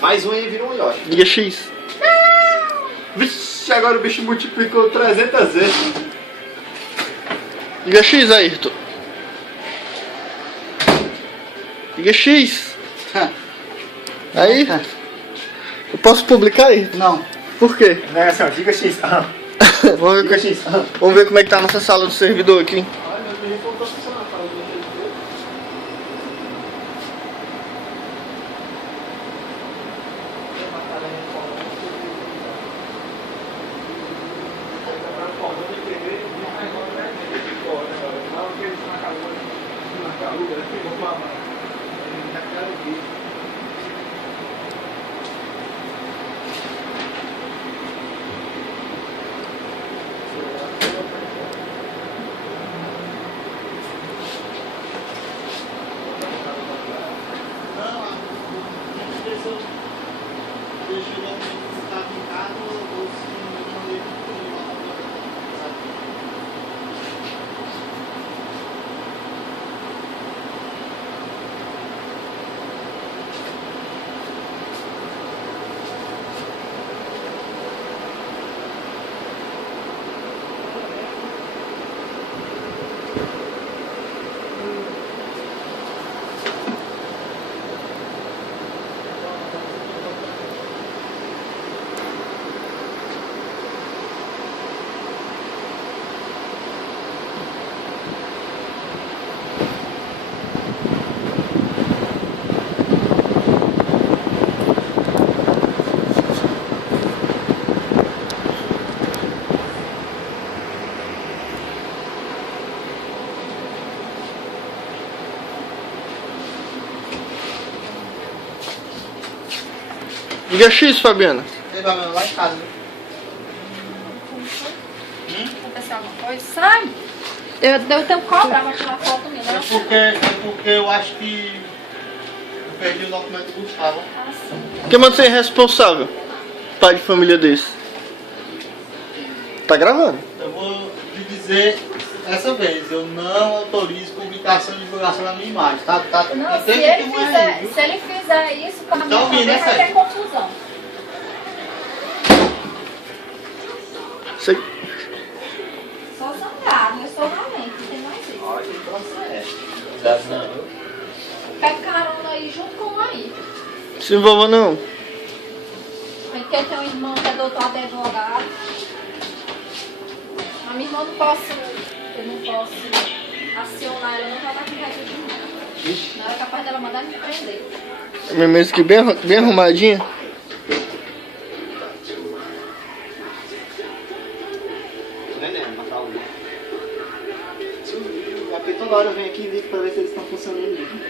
Mais um e vira um Yoshi. Liga X. Vixe, agora o bicho multiplicou 300 vezes. Liga X, Ayrton. Liga X. Aí. Eu posso publicar aí? Não. Por quê? Não é assim, ó. Giga X. Vamos Giga ver, X. vamos ver como é que tá a nossa sala do servidor aqui. Olha, meu telefone tá funcionando. Liga X, Fabiana. Ele vai lá em casa, né? Aconteceu alguma coisa? Sai! Eu tenho que cobrar pra tirar foto minha, né? É porque eu acho que eu perdi o documento do Gustavo. Quem manda ser responsável? Pai de família desse. Tá gravando? Eu vou lhe dizer essa vez, eu não autorizo publicação e divulgação da minha imagem, tá? Não, se Entende ele, que não é fizer, aí, viu? se ele fizer isso com a minha ouvindo, família, né, vai ter Sérgio? confusão. Sei. Sou zangado, eu sou valente, não tem mais isso. Olha, então não. Pega carona aí junto com o aí. Se envolva não. Porque tem um irmão que é doutor advogado. A minha irmã eu não posso acionar ela, não vai dar com regra de mim. Não era capaz dela mandar me prender. Minha mesa aqui bem arrumadinha. É porque toda hora eu venho aqui e ligo pra ver se eles estão funcionando mesmo.